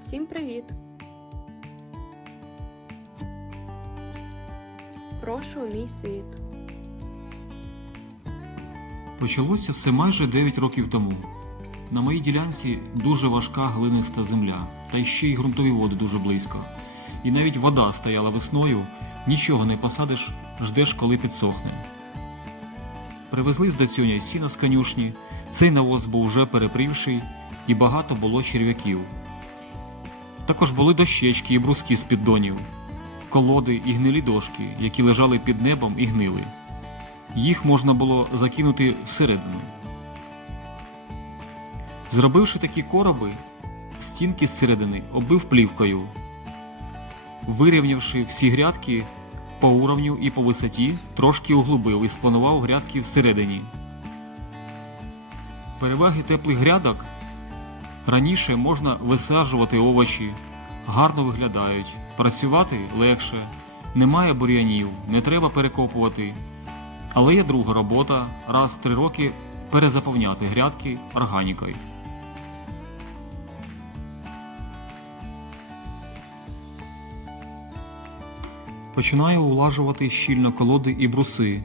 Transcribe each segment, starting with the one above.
Всім привіт! Прошу мій світ. Почалося все майже 9 років тому. На моїй ділянці дуже важка глиниста земля, та ще й ґрунтові води дуже близько. І навіть вода стояла весною, нічого не посадиш, ждеш, коли підсохне. Привезли з доцюня сіна з конюшні, цей навоз був вже перепрівший, і багато було черв'яків. Також були дощечки і бруски з піддонів, колоди і гнилі дошки, які лежали під небом і гнили. Їх можна було закинути всередину. Зробивши такі короби, стінки зсередини оббив плівкою. Вирівнявши всі грядки по уровню і по висоті, трошки углубив і спланував грядки всередині. Переваги теплих грядок раніше можна висаджувати овочі, гарно виглядають, працювати легше, немає бур'янів, не треба перекопувати. Але є друга робота раз в три роки перезаповняти грядки органікою. Починаю улажувати щільно колоди і бруси.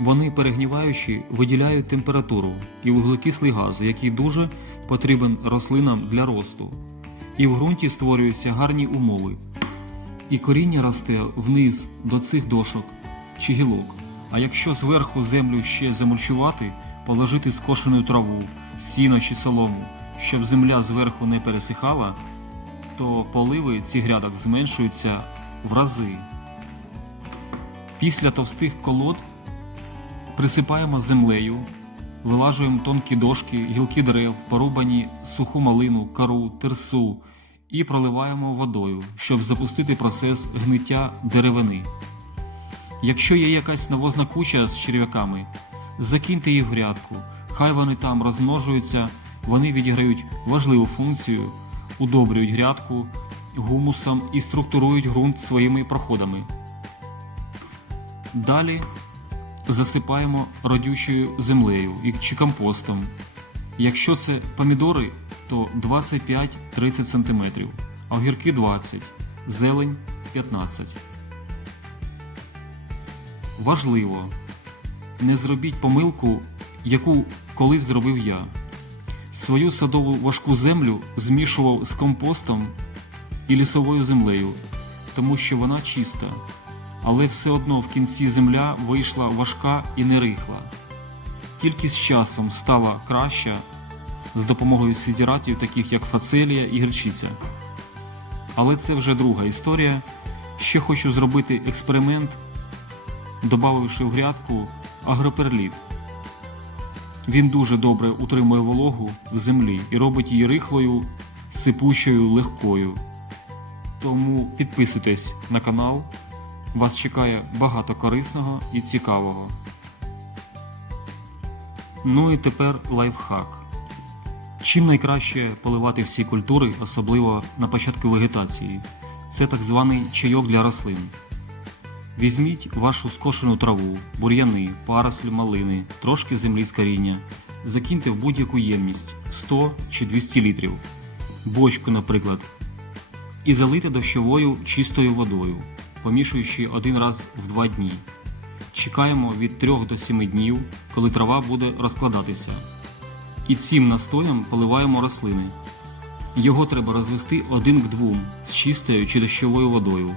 Вони, перегніваючи, виділяють температуру і вуглекислий газ, який дуже потрібен рослинам для росту. І в ґрунті створюються гарні умови. І коріння росте вниз до цих дошок чи гілок. А якщо зверху землю ще замульчувати, положити скошену траву, сіно чи солому, щоб земля зверху не пересихала, то поливи цих грядок зменшуються в рази. Після товстих колод присипаємо землею, вилажуємо тонкі дошки, гілки дерев, порубані суху малину, кору, терсу і проливаємо водою, щоб запустити процес гниття деревини. Якщо є якась навозна куча з черв'яками, закиньте їх в грядку, хай вони там розмножуються, вони відіграють важливу функцію, удобрюють грядку гумусом і структурують ґрунт своїми проходами. Далі засипаємо родючою землею чи компостом. Якщо це помідори, то 25-30 см, огірки 20 зелень 15 Важливо, не зробіть помилку, яку колись зробив я. Свою садову важку землю змішував з компостом і лісовою землею, тому що вона чиста, але все одно в кінці земля вийшла важка і нерихла. Тільки з часом стала краща з допомогою сидіратів, таких як фацелія і гірчиця. Але це вже друга історія. Ще хочу зробити експеримент добавивши в грядку агроперліт. Він дуже добре утримує вологу в землі і робить її рихлою, сипучою, легкою. Тому підписуйтесь на канал, вас чекає багато корисного і цікавого. Ну і тепер лайфхак. Чим найкраще поливати всі культури, особливо на початку вегетації? Це так званий чайок для рослин. Візьміть вашу скошену траву, бур'яни, парослі малини, трошки землі з коріння, закиньте в будь-яку ємність 100 чи 200 літрів, бочку, наприклад, і залийте дощовою чистою водою, помішуючи один раз в два дні. Чекаємо від 3 до 7 днів, коли трава буде розкладатися. І цим настоєм поливаємо рослини. Його треба розвести один к двом з чистою чи дощовою водою.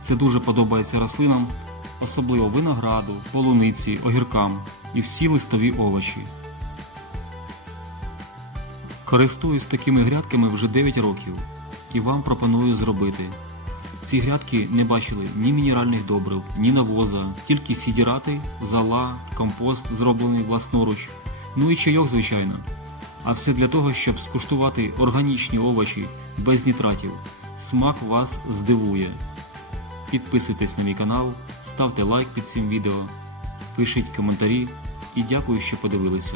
Це дуже подобається рослинам, особливо винограду, полуниці, огіркам і всі листові овочі. Користуюсь такими грядками вже 9 років і вам пропоную зробити. Ці грядки не бачили ні мінеральних добрив, ні навоза, тільки сідірати, зола, компост, зроблений власноруч, ну і чайок, звичайно. А все для того, щоб скуштувати органічні овочі без нітратів. Смак вас здивує. Підписуйтесь на мій канал, ставте лайк під цим відео, пишіть коментарі і дякую, що подивилися.